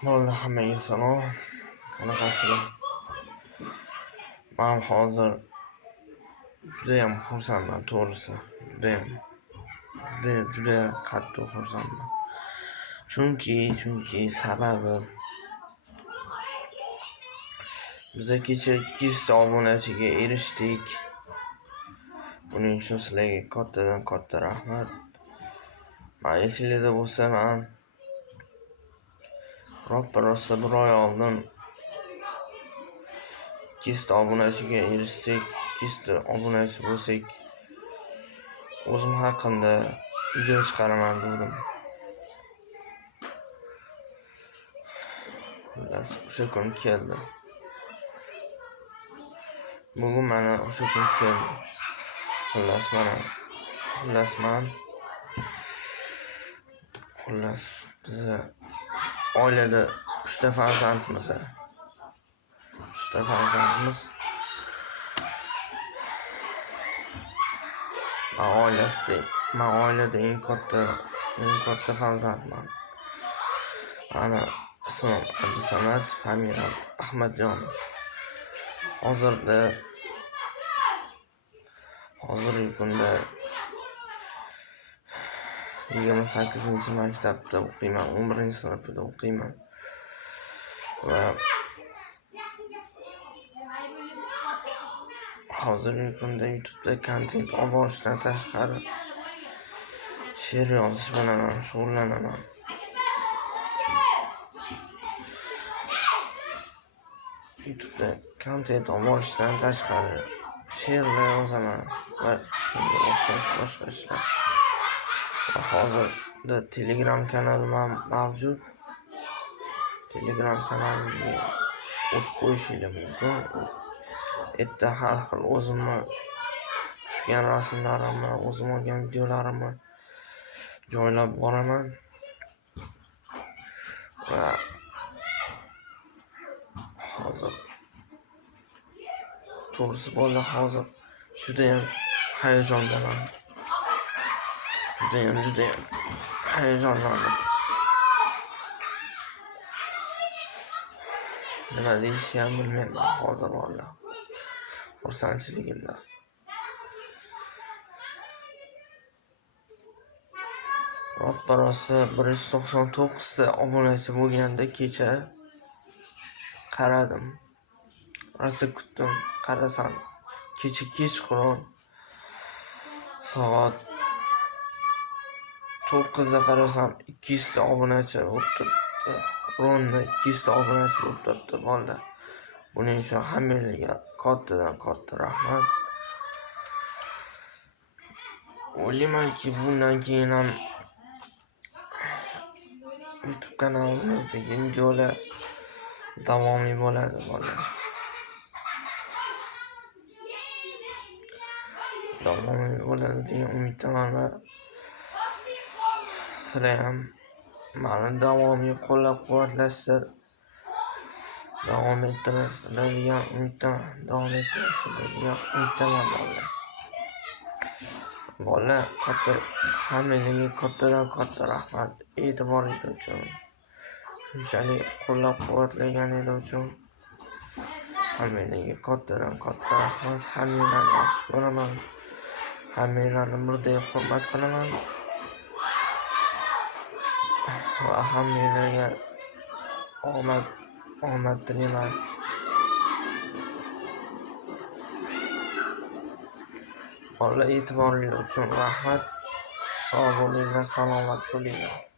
Bo'ldi, hammaga salom. Qanaqasizlar? Men hozir judayam xursandman, to'g'risi. Juda qattiq xursandman. Chunki sababi biz kecha 200 ta obunachiga erishdik. Buning uchun sizlarga katta rahmat. Men esingizda bo'lsa, men ro'ppa-rosa bir oy oldin 200 ta obunachiga erishsak, 200 ta obunachi bo'lsak, o'zim haqimda video chiqaraman dedim. O'sha kun keldi. Bugun mana o'sha kun keldi. Xullas biz oilada 3 ta farzandmiz. 3 ta farzandmiz. Men oilada eng katta farzandman. Ana ismim Abdusamad, familiyam Ahmadjonov. Hozirgi kunda 28-maktabda o'qiyman, 11-sinfda o'qiyman. Va hozirgi kunda YouTube'da kontent olib borishdan tashqari she'r yozish bilan ham shug'ullanaman. YouTube'da kontent olib borishdan tashqari she'rlar yozaman va shunga o'xshash boshqa ishlar. Va hozirda Telegram kanalim ham mavjud. Telegram kanalimga o'tib qo'yishingiz mumkin. Erta har xil o'zimni tushgan rasmlarimni, o'zim olgan videolarimni joylab boraman. Va hozir to'g'risi bo'ldi, hozir judayam hayajondaman. Judayam hayajonlandim. Nima deyishni ham bilmayman hozir vallahi. Xursandchiligimdan. Ro'ppa-rosa 199 ta obunachi bo'lganda kecha qaradim. Rosa kutdim, qarasam kecha kechqurun soat 9 da qarasam 200 ta obunachi o'tiribdi. Ronda 200 ta obunachi o'tiribdi bo'ldi. Buning uchun hammalarga katta rahmat. O'ylaymanki, bundan keyin ham YouTube kanalimizdagi videolar davomiy bo'ladi vallahi. Davomiy bo'ladi degan umiddaman va sizlar ham meni davomiy qo'llab-quvvatlashda davom ettirasizlar degan umiddaman vallahi. Hammalarga katta rahmat e'tiboringiz uchun. Shunchalik qo'llab-quvvatlaganinglar uchun hammalarga katta rahmat. Hammalarni yaxshi ko'raman. Hammalarni birdek hurmat qilaman. Va hammalarga omad tilayman. Vallahi e'tiboringiz uchun rahmat. Sog' bo'linglar, salomat bo'linglar.